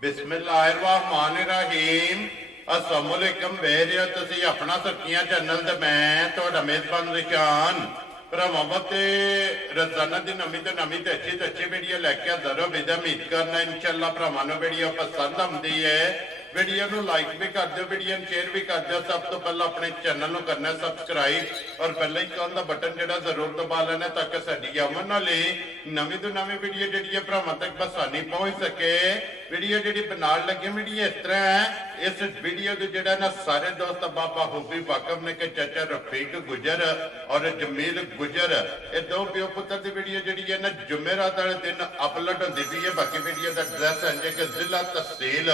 बिस्मिल्लाहिर्रहमानिर्रहीम अस्सलाम वालेकुम वेरियो तुसी अपना सखियां चैनल ते मैं ਤੁਹਾਡਾ मेजबान रिशान ਭਰਾਵਾਂ ਤੇ ਰੋਜ਼ਾਨਾ ਦੀ ਨਵੀਂ ਤੋਂ ਨਵੀਂ ਤੇ ਅੱਛੀ ਵੀਡੀਓ ਲੈ ਕੇ ਹਾਜ਼ਰ ਹਾਂ। ਉਮੀਦ ਕਰਨਾ ਇਨਸ਼ਾਅੱਲਾ ਭਰਾਵਾਂ ਨੂੰ ਵੀਡੀਓ ਪਸੰਦ ਆਉਂਦੀ ਹੈ। वीडियो को लाइक भी कर दो, वीडियो शेयर भी कर दो। सब तो पहले अपने चैनल को करना सबसक्राइब और पहले ही कौन का बटन जो जरूर दबा लेना ताकि साड़ी अमन वाली नवी तो नवी वीडियो जी भरावां तक आसानी पहुंच सके। वीडियो जी बनाने लगे वीडियो इस तरह है, इस वीडियो के जोड़ा ना सारे दोस्त बाबा खूबी वाकफ ने कि चाचा रफीक गुजर और जमील गुजर ये दो प्यो पुत्र की वीडियो जी है ना जुमेरात वाले दिन अपलोड होती पई है। बाकी वीडियो का एड्रैस है कि जिला तहसील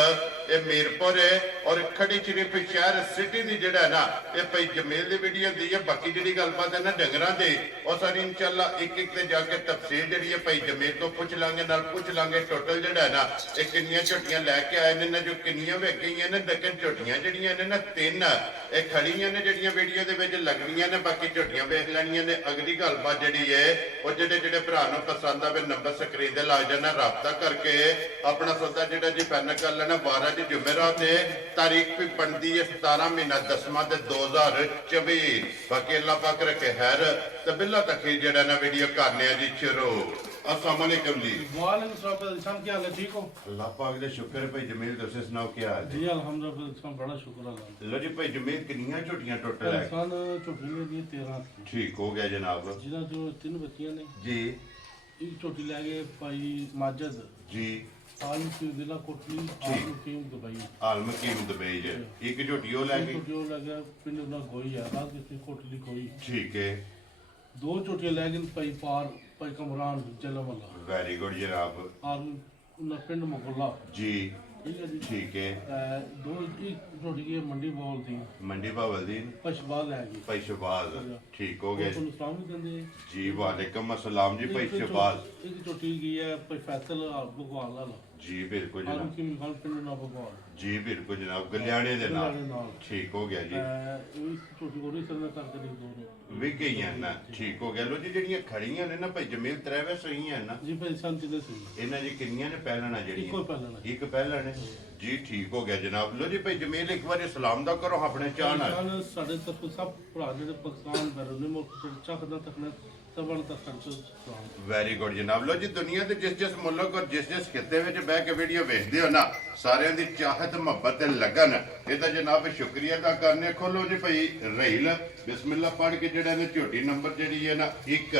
मीरपुर है और खड़ी शरीफ शहर सिटी की जोड़ा ना ये भाई जमील की वीडियो दी है। बाकी जी गलबात है ना डंगर की और सारी इंशाअल्लाह एक एक से जाके तफसील जी है भाई जमील तो पूछ लांगे नाल पूछ लांगे टोटल जोड़ा है ना एक किनिया झोटियां लैके आए ने जो किनिया वेच गई ने लेकिन झोटियां जड़ियां ने ना तीन ये खड़ियां ने जड़ियां वीडियो दे विच लगनियां ने। बाकी झोटियां वेख लैनियां ने। अगली गलबात जी है वो जेडे भरा नूं पसंद आवे नंबर स्क्रीन ते ला जाना, राबता करके अपना सौदा जिहड़ा जी फाइनल कर लेना। 12 जी जुमेरात है, तारीख भी बनती है 17 महीना 10वां 2024। बाकी अल्लाह पाक रखे खैर ते बिल्ला तक जिहड़ा ना वीडियो करने जी शुरू। अस्सलाम वालेकुम जी। वालेकुम सलाम इंसान, क्या हाल है? ठीक हो? अल्लाह पाक दे शुक्र है भाई जमील तुसीं सुनाओ क्या हाल जी है? अल्हम्दुलिल्लाह इंसान बड़ा शुक्र अल्लाह। लो जी भाई जमील कितनियां झोटियां टोटल है? इंसान छोटी ने दी 13 की। ठीक हो गया जनाब जिन्हां जो 3 बच्चियां ने जी एक छोटी ले गए भाई माजिद जी। आलम की जिला कोटली आलम की दुबई आलम कीम दुबई जे एक झोटी हो लैगी। छोटी हो लगा पिंड ना गोई है रात की कोटली कोई। ठीक है। 2 छोटियां ले गए भाई पार भाई कमरान जलम वाला वेरी गुड जनाब आलम ना पिंड मगोला जी। ठीक है जी। ठीक है। 2 एक छोटी की मंडी बोल थी मंडी बावलदीन पशबाल है गई भाई शहबाज ठीक हो गए तो सलाम भी देंगे जी। वालेकुम अस्सलाम जी भाई शहबाज एक छोटी गई है भाई फैसल भगवान वाला जी बिल्कुल आलम जनाब की मिसाल पिंड ना भगवान जी बिल्कुल जनाब गलियाने दे नाल नाल ठीक हो गया जी। छोटी गोरी सरना करके नहीं दो विक गई है ना ठीक हो गया। लो जी जड़ियां खड़ियां ने ना भाई जमील त्रैवे सही है ना जी भाई इंसान किधर से इन्हां जी किन्नियां ने पहलना कोई जड़ियां पहला नहीं एक पहला ने जी ठीक हो गया जनाब। लो जी भाई जमील एक बार सलाम दा करो अपने चाह नाल। इंसान साढ़े तक सब भरा जेडे पाकिस्तान बैरूनी मुल्क च चखदा तकने सब वाले तक सलाम। वेरी गुड जनाब। लो जी दुनिया के जिस मुल्क और जिस खिते में बह के वीडियो वेखते हो ना सारे की चाहत मुहब्बत ते लगन यदा जनाब शुक्रिया अदा करने। खोलो जी भाई रहील बिस्मिल्लाह पढ़ के जड़ा ने झोटी नंबर जी है ना एक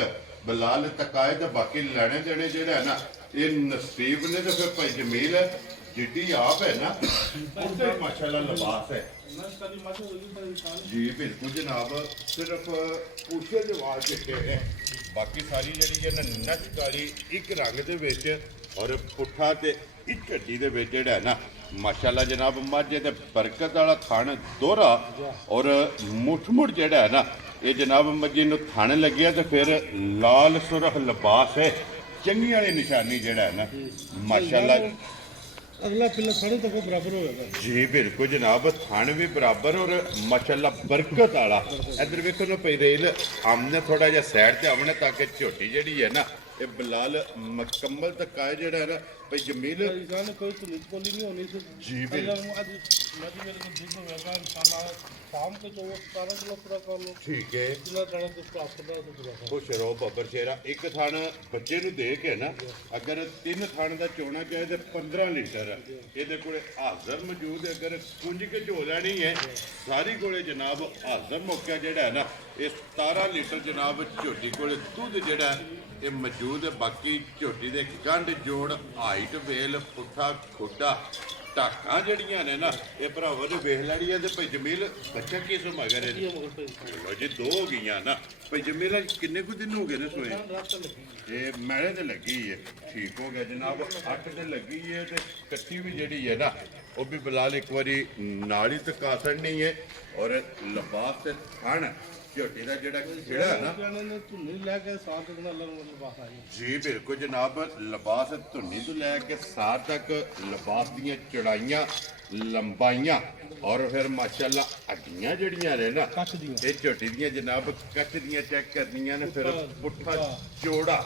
बलाल तकाए तो बाकी लैने देने जोड़ा है ना ये नसीब ने तो फिर भाई जमील जिड्डी आप है ना उससे माशाल्लाह लिबास है जी बिल्कुल जनाब। सिर्फ पूछे के वाल चिट्टे हैं बाकी सारी जी है ना नच काली एक रंग दे विच और पुट्ठा ते एक झड्डी दे विच जेड़ा है ना माशाल्लाह जनाब माझे ते बरकत वाला थण दोहरा और मुठ जेड़ा है ना ये जनाब मज्जी नूं थण लग्या ते फिर लाल सुरख लिबास है चंगी वाली निशानी जेड़ा है ना माशाल्लाह अगला पिल्ला खड़े तो बराबर होगा जी बिल्कुल जनाब थान भी बराबर और माशाल्लाह बरकत वाला। इधर वेखो ना पई रेल आमने थोड़ा जिहा साइड ते आमने ताकि झोटी जेड़ी है ना ये बिलाल मुकम्मल तक आए जेड़ा है ना भाई जमील इंसान कोई सुनीत कोली नहीं होनी से जी आज नदी मेरे को दूध होगा इंसान शाम के जो 17 किलो पूरा कर लो ठीक है। कितना दाना तो प्राप्त करना तो पूरा खुश रहो बब्बर शेरा एक थान बच्चे नूं दे के ना अगर 3 थान का चोना चाहे तो 15 लीटर ये कोले हाजर मौजूद है। अगर कुंज के झो लैनी है सारी कोले जनाब हाजर मौका जेड़ा है ना ये 17 लीटर जनाब झोटी कोले दुध जेड़ा ये मौजूद है। बाकी झोटी दे गंढ जोड़ हाइट वेल पुट्ठा खुडा टाकां जड़ियां ने ना ये भरावां ने वेख लैणियां ते भाई जमील बच्चा किस मगर है जी 2 हो गईयां ना भाई जमील किन्ने कुछ दिन हो गए ने सोए ये मैले ते लगी है ठीक हो गया जनाब 8 ते लगी है ते कट्टी भी जड़ी है ना वो भी बिलाल एक बारी नाली तक आ छड़नी है और लिबास ते थण ਝੋਟੀ ਦਾ ਜਿਹੜਾ ਖੇੜਾ ਹੈ ਨਾ ਕਹਿੰਦੇ ਨੇ ਧੁੰਨੀ ਲੈ ਕੇ ਸਾਥ ਦੇ ਨਾਲ ਮਤਲਬ ਬਾਤ ਆਈ ਜੀ ਬਿਲਕੁਲ ਜਨਾਬ, ਲਿਬਾਸ ਧੁੰਨੀ ਤੋਂ ਲੈ ਕੇ ਸਾਰ ਤੱਕ ਲਿਬਾਸ ਦੀਆਂ ਚੜਾਈਆਂ ਲੰਬਾਈਆਂ ਔਰ ਫਿਰ ਮਾਸ਼ਾਅੱਲਾ ਅੱਡੀਆਂ ਜਿਹੜੀਆਂ ਨੇ ਨਾ ਕੱਚ ਦੀਆਂ ਇਹ ਝੋਟੀ ਦੀਆਂ ਜਨਾਬ ਕੱਚ ਦੀਆਂ ਚੈੱਕ ਕਰਨੀਆਂ ਨੇ, ਫਿਰ ਪੁੱਠਾ ਚੋੜਾ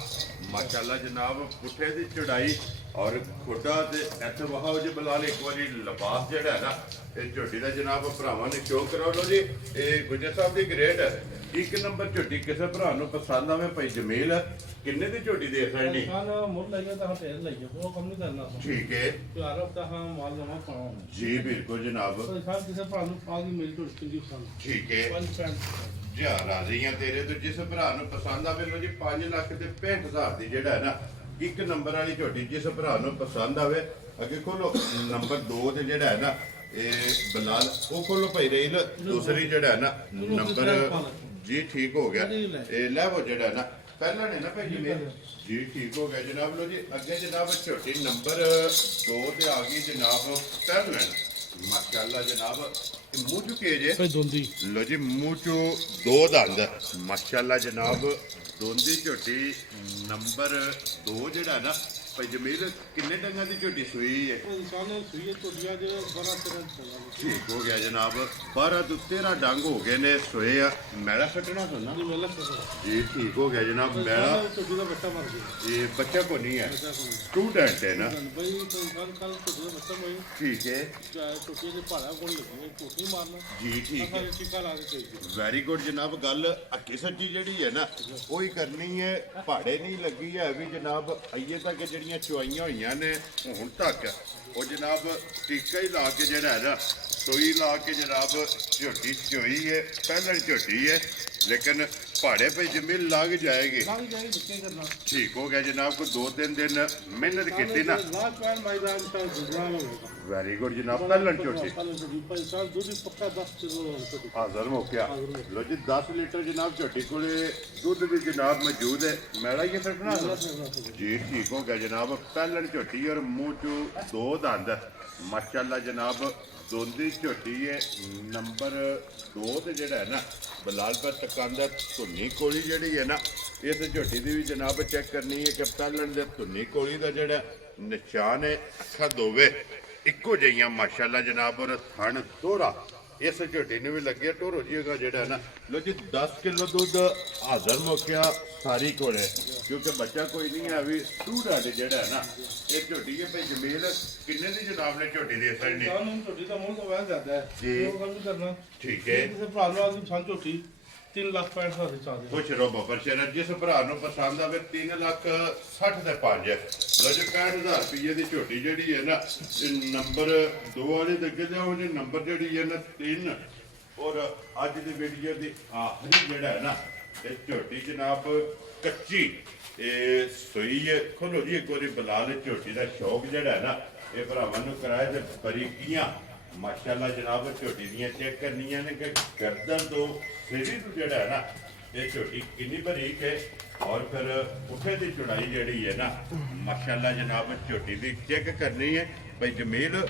ਮਾਸ਼ਾਅੱਲਾ ਜਨਾਬ, ਪੁੱਠੇ ਦੀ ਚੜਾਈ ਔਰ ਖੁੱਡਾ ਤੇ ਇੱਥੇ ਵਹਾਓ ਜੀ ਬਲਾਲ ਇੱਕ ਵਾਰੀ ਲਿਬਾਸ ਜਿਹੜਾ ਹੈ ਨਾ ਇਹ ਝੋਟੀ ਦਾ ਜਨਾਬ ਭਰਾਵਾਂ ਨੇ ਸ਼ੋਅ ਕਰਾਓ ਲੋ ਜੀ। ਇਹ ਗੁਜਰ ਸਾਹਿਬ ਦੀ ਗ੍ਰੇਡ ਹੈ, ਇੱਕ ਨੰਬਰ ਝੋਟੀ, ਕਿਸੇ ਭਰਾ ਨੂੰ ਪਸੰਦ ਆਵੇ ਭਾਈ ਜਮੀਲ ਕਿੰਨੇ ਦੀ ਝੋਟੀ ਦੇ ਸਕਦੇ ਖਾਨ ਮੁੱਲ ਲਈਏ ਤਾਂ ਢੇਰ ਲਈਏ ਉਹ ਕੰਮ ਨਹੀਂ ਕਰਨਾ ਠੀਕ ਹੈ ਪਿਆਰ ਹਫਤਾ ਹਾਂ ਮਾਲ ਨਵਾਂ ਪਾਉਣਾ ਜੀ ਬਿਲਕੁਲ ਜਨਾਬ ਕੋਈ ਸਾਹਿਬ ਕਿਸੇ ਭਰਾ ਨੂੰ ਪਾ ਦੀ ਮੇਰੀ ਢੋਲ ਚੰਗੀ ਪਸੰਦ ਠੀਕ ਹੈ ਪੰਜ ਪੈਂਟ ਜੀ ਰਾਜ਼ੀਆਂ ਤੇਰੇ ਤੋਂ, ਜਿਸ ਭਰਾ ਨੂੰ ਪਸੰਦ ਆਵੇ ਲੋ ਜੀ 5 ਲੱਖ ਤੇ 65,000 ਦੀ ਜਿਹੜਾ ਹੈ ਨਾ ਇੱਕ ਨੰਬਰ ਵਾਲੀ ਝੋਟੀ, ਜਿਸ ਭਰਾ ਨੂੰ ਪਸੰਦ ਆਵੇ ਅੱਗੇ ਖੋਲੋ ਨੰਬਰ 2 ਤੇ ਜਿਹੜਾ ਹੈ ਨਾ ਇਹ ਬਲਾਲ ਉਹ ਖੋਲੋ ਭਾਈ ਰਹੀ ਦੂਸਰੀ ਜਿਹੜਾ ਹੈ ਨਾ ਨੰਬਰ ਜੀ ਠੀਕ ਹੋ ਗਿਆ ਇਹ ਲੈ ਉਹ ਜਿਹੜਾ ਹੈ ਨਾ ਪਹਿਲਾਂ ਨੇ ਨਾ ਭਾਈ ਜੀ ਜੀ ਠੀਕ ਹੋ ਗਿਆ ਜਨਾਬ ਲੋ ਜੀ। ਅੱਗੇ ਜਨਾਬ ਝੋਟੀ ਨੰਬਰ 2 ਤੇ ਆ ਗਈ ਜਨਾਬ ਪਹਿਲਣ ਮਾਸ਼ਾਅੱਲਾ ਜਨਾਬ ਮੂੰਹ ਚੁਕੇ ਜੇ ਭਾਈ ਦੋਂਦੀ ਲੋ ਜੀ ਮੂੰਹ ਚੋਂ 2 ਦੰਦ ਮਾਸ਼ਾਅੱਲਾ ਜਨਾਬ ਦੋਂਦੀ ਝੋਟੀ ਨੰਬਰ 2 ਜਿਹੜਾ ਨਾ ਭਾਈ ਜਮੀਲ ਕਿੰਨੇ ਡੰਗਾਂ ਦੀ ਝੋਟੀ ਸੂਈ ਹੈ? ਉਹ ਇਨਸਾਨ ਨੇ ਸੂਈਏ ਝੋਟੀਆਂ ਦੇ 12 13 ਠੀਕ ਹੋ ਗਿਆ ਜਨਾਬ 12 ਤੋਂ 13 ਡੰਗ ਹੋ ਗਏ ਨੇ ਸੋਏ ਆ ਮੈਲਾ ਸੱਟਣਾ ਸੁਣਾ ਦੀ ਮੇਲਾ ਜੀ ਠੀਕ ਹੋ ਗਿਆ ਜਨਾਬ ਮੈਲਾ ਝੋਟੀ ਦਾ ਬੱਚਾ ਮਰ ਗਿਆ ਇਹ ਬੱਚਾ ਕੋ ਨਹੀਂ ਹੈ ਸਟੂਡੈਂਟ ਹੈ ਨਾ ਬਈ ਤੋਂ ਇਨਸਾਨ ਕੱਲ ਝੋਟੀ ਦਾ ਬੱਚਾ ਹੋਈ ਠੀਕ ਹੈ ਝੋਟੀ ਦੇ ਭਾੜਾ ਕੋਲ ਲੱਗੀ ਝੋਟੀ ਮਾਰਨਾ ਜੀ ਠੀਕ ਹੈ ਟੀਕਾ ਲਾ ਕੇ ਚਾਹੀਦੀ ਵੈਰੀ ਗੁੱਡ ਜਨਾਬ ਗੱਲ ਅੱਕੀ ਸੱਚੀ ਜਿਹੜੀ ਹੈ ਨਾ ਉਹੀ ਕਰਨੀ ਹੈ ਪਹਾੜੇ ਨਹੀਂ ਲੱਗੀ ਹੈ ਵੀ ਜਨਾਬ ਅਈਏ ਤੱਕ ਜਿਹੜੀਆਂ ਚੁਆਈਆਂ ਹੋਈਆਂ ਨੇ ਹੁਣ ਤੱਕ ਉਹ ਜਨਾਬ ਟੀਕਾ ਹੀ ਲਾ ਕੇ ਜਿਹੜਾ ਹੈ ਨਾ ਸੂਈ ਲਾ ਕੇ ਜਨਾਬ ਝੋਟੀ ਚੋਈ ਹੈ ਪਹਿਲਾਂ ਝੋਟੀ ਹੈ ਲੇਕਿਨ ਪਹਾੜੇ ਪੇ ਜ਼ਮੀਨ ਲੱਗ ਜਾਏਗੀ ਲੱਗ ਜਾਏਗੀ ਬੱਚੇ ਕਰਨਾ ਠੀਕ ਹੋ ਗਿਆ ਜਨਾਬ ਕੋ 2-3 ਦਿਨ ਮਿਹਨਤ ਕੀਤੀ ਨਾ ਲਾਸਟ ਪੈਨ ਮੈਦਾਨ ਤਾਂ ਗੁਜ਼ਰਾਨ ਹੋਵੇਗਾ ਵੈਰੀ ਗੁੱਡ ਜਨਾਬ ਪਹਿਲਾਂ ਝੋਟੀ ਭਾਈ ਸਾਹਿਬ ਦੁੱਧ ਪੱਕਾ 10 ਕਿਲੋ ਝੋਟੀ ਹਾਜ਼ਰ ਹੋ ਗਿਆ ਲੋ ਜੀ 10 ਲੀਟਰ ਜਨਾਬ ਝੋਟੀ ਕੋਲੇ ਦੁੱਧ ਵੀ ਜਨਾਬ ਮੌਜੂਦ ਹੈ ਮੈਲਾ ਹੀ ਸੱਟਣਾ ਜੀ ਠੀਕ ਹੋ ਗਿਆ ਜਨਾਬ ਪਹਿਲਾਂ ਝੋਟੀ ਔਰ ਮੂੰਹ ਚੋਂ 2 ਦੰਦ ਮਾਸ਼ਾਅੱਲਾ ਜਨਾਬ ਦੋਂਦੀ ਝੋਟੀ ਹੈ ਨੰਬਰ 2 ਤੇ ਜਿਹੜਾ ਹੈ ਨਾ ਬਲਾਲਪੁਰ ਤਕਾਂਦਾ ਧੁੰਨੀ ਕੋਲੀ ਜਿਹੜੀ ਹੈ ਨਾ ਇਸ ਝੋਟੀ ਦੀ ਵੀ ਜਨਾਬ ਚੈੱਕ ਕਰਨੀ ਹੈ ਕਿ ਪਹਿਲਾਂ ਦੇ ਧੁੰਨੀ ਕੋਲੀ ਦਾ ਜਿਹੜਾ ਨਿਸ਼ਾਨ ਹੈ ਅੱਖਾਂ ਦੋਵੇ ਇੱਕੋ ਜਿਹੀਆਂ ਮਾਸ਼ਾਅੱਲਾ ਜਨਾਬ ਔਰ ਥਣ ਦੋਹਰਾ ਇਸ ਝੋਟੀ ਨੂੰ ਵੀ ਲੱਗਿਆ ਢੋਰੋ ਜੀਗਾ ਜਿਹੜਾ ਨਾ ਲੋ ਜੀ 10 ਕਿਲੋ ਦੁੱਧ ਹਾਜ਼ਰ ਮੁੱਕਿਆ ਸਾਰੀ ਕੋਲੇ ਕਿਉਂਕਿ ਬੱਚਾ ਕੋਈ ਨਹੀਂ ਹੈ ਵੀ ਸਟੂਡੈਂਟ ਜਿਹੜਾ ਹੈ ਨਾ ਇਹ ਝੋਟੀ ਹੈ ਭਾਈ ਜਮੀਲ ਕਿੰਨੇ ਦੀ ਜਨਾਬ ਨੇ ਝੋਟੀ ਦੇ ਸਕਣੀ ਸਾਨੂੰ ਝੋਟੀ ਦਾ ਮੁੱਲ ਤਾਂ ਵੈਸੇ ਜ਼ਿਆਦਾ ਹੈ ਜੀ। ਉਹ ਕੰਮ ਨਹੀਂ ਕਰਨਾ ਠੀਕ ਹੈ ਕਿਸੇ ਭਰਾ ਨੂੰ ਆਦਮੀ ਛਾਂ ਝੋਟੀ 3 ਲੱਖ 65 ਦੀ ਚਾਹਦੇ ਖੁਸ਼ ਰਹੋ ਬੱਬਰ ਸ਼ੇਰ ਜਿਸ ਭਰਾ ਨੂੰ ਪਸੰਦ ਆਵੇ 3 ਲੱਖ 60 ਦੇ 5 ਲੋ ਜੀ 65000 ਰੁਪਏ ਦੀ ਝੋਟੀ ਜਿਹੜੀ ਹੈ ਨਾ ਇਹ ਨੰਬਰ 2 ਵਾਲੇ ਦੇ ਅੱਗੇ ਲਿਆਓ ਜੀ ਨੰਬਰ ਜਿਹੜੀ ਹੈ ਨਾ 3 ਔਰ ਅੱਜ ਦੀ ਵੀਡੀਓ ਦੀ ਆਖਰੀ ਜਿਹੜਾ ਹੈ ਨਾ ਇਹ ਝੋਟੀ ਜਨਾਬ ਕੱਚੀ ਇਹ ਸੋਈ ਹੈ ਖੋਲੋ ਜੀ ਇੱਕ ਵਾਰੀ ਬਲਾਲ ਝੋਟੀ ਦਾ ਸ਼ੌਕ ਜਿਹੜਾ ਹੈ ਨਾ ਇਹ ਭਰਾਵਾਂ ਨੂੰ ਕਰਾਏ ਤੇ ਬਰੀਕੀਆਂ ਮਾਸ਼ਾਅੱਲਾ ਜਨਾਬ ਝੋਟੀ ਦੀਆਂ ਚੈੱਕ ਕਰਨੀਆਂ ਨੇ ਕਿ ਗਰਦਨ ਤੋਂ ਸਿਰੀ ਤੋਂ ਜਿਹੜਾ ਹੈ ਨਾ ਇਹ ਝੋਟੀ ਕਿੰਨੀ ਬਰੀਕ ਹੈ ਔਰ ਫਿਰ ਉੱਥੇ ਦੀ ਚੌੜਾਈ ਜਿਹੜੀ ਹੈ ਨਾ ਮਾਸ਼ਾਅੱਲਾ ਜਨਾਬ ਝੋਟੀ ਦੀ ਚੈੱਕ ਕਰਨੀ ਹੈ ਭਾਈ ਜਮੀਲ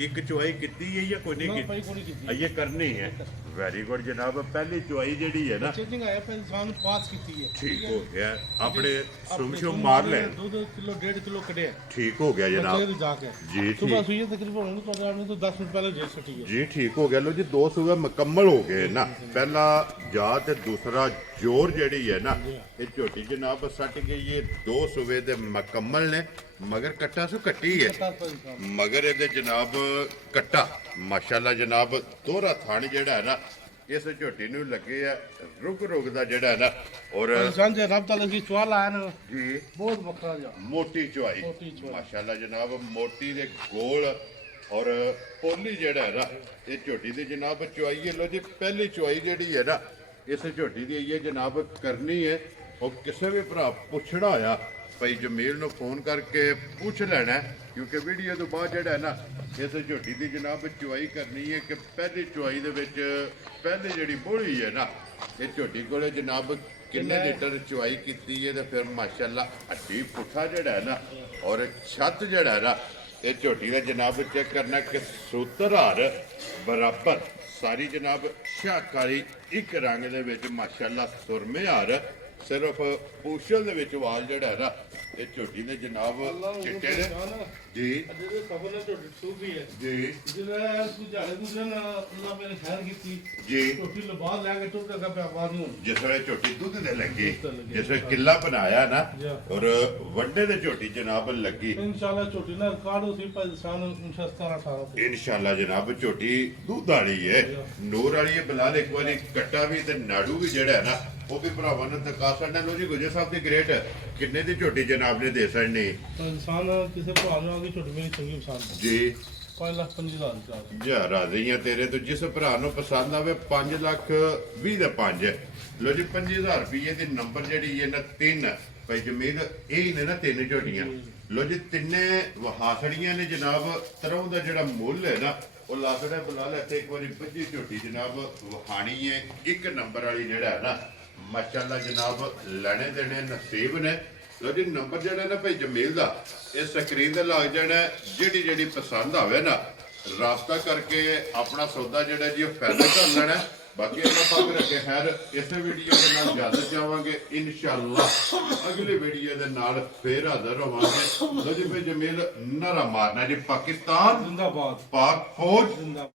ਇੱਕ ਚੁਆਈ ਕੀਤੀ ਹੈ ਜਾਂ ਕੋਈ ਨਹੀਂ ਭਾਈ ਕੋਈ ਨਹੀਂ ਕੀਤੀ ਕੀਤੀ ਇਹ ਕਰਨੀ ਹੈ ਵੈਰੀ ਗੁੱਡ ਜਨਾਬ ਪਹਿਲੀ ਚੁਆਈ ਜਿਹੜੀ ਹੈ ਨਾ ਚੇਂਜਿੰਗ ਆਇਆ ਪਰ ਇਨਸਾਨ ਪਾਸ ਕੀਤੀ ਹੈ ਠੀਕ ਹੋ ਗਿਆ ਆਪਣੇ ਸੁਮਸ਼ੋ ਮਾਰ ਲੈ ਦੁੱਧ ਕਿਲੋ 1.5 ਕਿਲੋ ਕੱਢਿਆ ਠੀਕ ਹੋ ਗਿਆ ਜਨਾਬ ਬੱਚੇ ਦੀ ਜਾ ਕੇ ਜੀ ਸੁਬਹ ਠੀਕ ਸੂਈਏ ਤਕਰੀਬਨ ਉਹਨੂੰ ਪਤਾ ਨਹੀਂ ਤਾਂ 10 ਮਿੰਟ ਪਹਿਲੇ ਜੇ ਛੁੱਟੀ ਹੈ ਜੀ ਠੀਕ ਹੋ ਗਿਆ ਲੋ ਜੀ 2 ਸੂਬੇ ਮੁਕੰਮਲ ਹੋ ਗਏ ਨਾ ਪਹਿਲਾ ਜਾ ਤੇ ਦੂਸਰਾ ਜੋਰ ਜਿਹੜੀ ਹੈ ਨਾ ਇਹ ਝੋਟੀ ਜਨਾਬ ਸੱਟ ਗਈ ਇਹ 2 ਸੂਬੇ ਦੇ ਮੁਕੰਮਲ ਨੇ ਮਗਰ ਕੱਟਾ ਸੋ ਕੱਟੀ ਹੈ ਮਗਰ ਇਹਦੇ ਜਨਾਬ ਕੱਟਾ ਮਾਸ਼ਾਅੱਲਾ ਜਨਾਬ ਦੋਹਰਾ ਥਣ ਜਿਹੜਾ ਹੈ ਨਾ ਇਸ ਝੋਟੀ ਨੂੰ ਲੱਗੇ ਆ ਰੁਕ ਦਾ ਜਿਹੜਾ ਹੈ ਨਾ ਔਰ ਇਨਸਾਨ ਜੇ ਰੱਬ ਤਾਲਾ ਦੀ ਚਵਾਲ ਆਇਆ ਨਾ ਜੀ ਬਹੁਤ ਵੱਖਰਾ ਜਿਹਾ ਮੋਟੀ ਚੁਆਈ ਮੋਟੀ ਚੁਆਈ। ਮਾਸ਼ਾਅੱਲਾ ਜਨਾਬ ਮੋਟੀ ਦੇ ਗੋਲ ਔਰ ਪੋਲੀ ਜਿਹੜਾ ਹੈ ਨਾ ਇਹ ਝੋਟੀ ਦੀ ਜਨਾਬ ਚੁਆਈ ਹੈ ਲੋ ਜੀ ਪਹਿਲੀ ਚੁਆਈ ਜਿਹੜੀ ਹੈ ਨਾ ਇਸ ਝੋਟੀ ਦੀ ਇਹ ਜਨਾਬ ਕਰਨੀ ਹੈ ਉਹ ਕਿਸੇ ਵੀ ਭਰਾ ਪੁੱਛਣਾ ਹੋਇਆ ਭਾਈ ਜਮੀਲ ਨੂੰ ਫੋਨ ਕਰਕੇ ਪੁੱਛ ਲੈਣਾ ਕਿਉਂਕਿ ਵੀਡੀਓ ਤੋਂ ਬਾਅਦ ਜਿਹੜਾ ਹੈ ਨਾ ਇਸ ਝੋਟੀ ਦੀ ਜਨਾਬ ਚੁਆਈ ਕਰਨੀ ਹੈ ਕਿ ਪਹਿਲੀ ਚੁਆਈ ਦੇ ਵਿੱਚ ਪਹਿਲੀ ਜਿਹੜੀ ਬੋਲੀ ਹੈ ਨਾ ਇਹ ਝੋਟੀ ਕੋਲੇ ਜਨਾਬ ਕਿੰਨੇ ਲੀਟਰ ਚੁਆਈ ਕੀਤੀ ਹੈ ਤੇ ਫਿਰ ਮਾਸ਼ਾਅੱਲਾ ਹੱਡੀ ਪੁੱਠਾ ਜਿਹੜਾ ਹੈ ਨਾ ਔਰ ਛੱਤ ਜਿਹੜਾ ਹੈ ਨਾ ਇਹ ਝੋਟੀ ਦਾ ਜਨਾਬ ਚੈੱਕ ਕਰਨਾ ਕਿ ਸੂਤਰਹਾਰ ਬਰਾਬਰ ਸਾਰੀ ਜਨਾਬ ਸ਼ਾਕਾਰੀ ਇੱਕ ਰੰਗ ਦੇ ਵਿੱਚ ਮਾਸ਼ਾਅੱਲਾ ਸੁਰਮੇ ਹਾਰ ਸਿਰਫ ਪੂਛਲ ਦੇ ਵਿੱਚ ਵਾਲ ਜਿਹੜਾ ਹੈ ਨਾ ਇਹ ਝੋਟੀ ਦੇ ਜਨਾਬ ਚਿੱਟੇ ਨੇ ਜੀ ਜਿਹੜੇ ਸਭ ਨੇ ਝੋਟੀ ਸੂਪ ਵੀ ਹੈ ਜੀ ਜਿਹੜਾ ਸੁਝਾੜੇ ਦੂਜੇ ਨਾ ਅੱਲਾ ਮੇਰੇ ਖੈਰ ਕੀਤੀ ਜੀ ਝੋਟੀ ਲਬਾਦ ਲੈ ਕੇ ਟੁੱਟ ਕੇ ਪਿਆ ਬਾਹਰ ਨੂੰ ਜਿਸ ਵੇਲੇ ਝੋਟੀ ਦੁੱਧ ਦੇ ਲੱਗੀ ਦੁੱਧ ਤੇ ਲੱਗੀ। ਜਿਸ ਵੇਲੇ ਕਿੱਲਾ ਬਣਾਇਆ ਨਾ ਜੀ। ਔਰ ਵੱਡੇ ਦੇ ਝੋਟੀ ਜਨਾਬ ਲੱਗੀ ਇਨਸ਼ਾਅੱਲਾ ਝੋਟੀ ਨਾਲ ਰਿਕਾਰਡ ਉਸੇ ਪਾਕਿਸਤਾਨ 17 18 ਤੇ ਇਨਸ਼ਾਅੱਲਾ ਜਨਾਬ ਝੋਟੀ ਦੁੱਧ ਵਾਲੀ ਹੈ ਨੂਰ ਵਾਲੀ ਹੈ ਬਲਾਲ ਇੱਕ ਵਾਰੀ ਕੱਟਾ ਵੀ ਤੇ ਨਾੜੂ ਵੀ ਜਿਹੜਾ ਹੈ ਨਾ ਉਹ ਵੀ ਭਰਾਵਾਂ ਨੂੰ ਦਿਖਾ ਸਕਦਾ ਲੋ ਜੀ ਗੁਜਰ ਸਾਹਿਬ ਦੀ ਗ੍ਰੇਟ ਕਿੰਨੇ ਦੀ ਝੋਟੀ ਜਨਾਬ ਨੇ ਦੇ ਸਕਣੀ ਤਾਂ ਇਨਸਾਨ ਕਿਸੇ ਭਰਾ ਨੂੰ ਆ ਗਈ ਝੋਟੀ ਮੇਰੀ ਚੰਗੀ ਪਸੰਦ ਜੀ 5,50,000 ਚਾਹ ਜਾ ਰਾਜ਼ੀਆਂ ਤੇਰੇ ਤੋਂ ਜਿਸ ਭਰਾ ਨੂੰ ਪਸੰਦ ਆਵੇ 5 ਲੱਖ 20 ਦੇ 5 ਲੋ ਜੀ 5000 ਰੁਪਏ ਦੀ ਨੰਬਰ ਜਿਹੜੀ ਹੈ ਨਾ 3 ਭਾਈ ਜਮੀਲ ਇਹ ਨੇ ਨਾ 3 ਝੋਟੀਆਂ ਲੋ ਜੀ ਤਿੰਨੇ ਵਹਾਸੜੀਆਂ ਨੇ ਜਨਾਬ ਤਰੋਂ ਦਾ ਜਿਹੜਾ ਮੁੱਲ ਹੈ ਨਾ ਉਹ ਲਾਸੜਾ ਬੁਲਾ ਲੈ ਤੇ ਇੱਕ ਵਾਰੀ 25 ਝੋਟੀ ਜਨਾਬ ਵਹਾਣੀ ਹੈ ਇੱਕ ਨੰਬਰ ਵਾਲੀ ਜਿਹੜਾ ਹੈ ਨਾ ਮਾਸ਼ਾਅੱਲਾ ਜਨਾਬ ਲੈਣੇ ਦੇਣੇ ਨਸੀਬ ਨੇ ਲੋ ਜੀ ਨੰਬਰ ਜਿਹੜਾ ਨਾ ਭਾਈ ਜਮੀਲ ਦਾ ਇਹ ਸਕਰੀਨ ਤੇ ਲੱਗ ਜਾਣਾ ਜਿਹੜੀ ਜਿਹੜੀ ਪਸੰਦ ਆਵੇ ਨਾ ਰਾਬਤਾ ਕਰਕੇ ਆਪਣਾ ਸੌਦਾ ਜਿਹੜਾ ਜੀ ਉਹ ਫਾਇਦਾ ਕਰ ਲੈਣਾ ਬਾਕੀ ਆਪਾਂ ਪੱਕ ਰੱਖੇ ਖੈਰ ਇਸੇ ਵੀਡੀਓ ਦੇ ਨਾਲ ਇਜਾਜ਼ਤ ਚਾਹਾਂਗੇ ਇਨਸ਼ਾਅੱਲਾ ਅਗਲੀ ਵੀਡੀਓ ਦੇ ਨਾਲ ਫੇਰ ਹਾਜ਼ਰ ਹੋਵਾਂਗੇ ਲੋ ਜੀ ਭਾਈ ਜਮੀਲ ਨਾਰਾ ਮਾਰਨਾ ਜੀ ਪਾਕਿਸਤਾਨ ਜ਼ਿੰਦਾਬਾਦ ਪਾਕ ਫੌਜ ਜ਼ਿੰਦਾਬਾਦ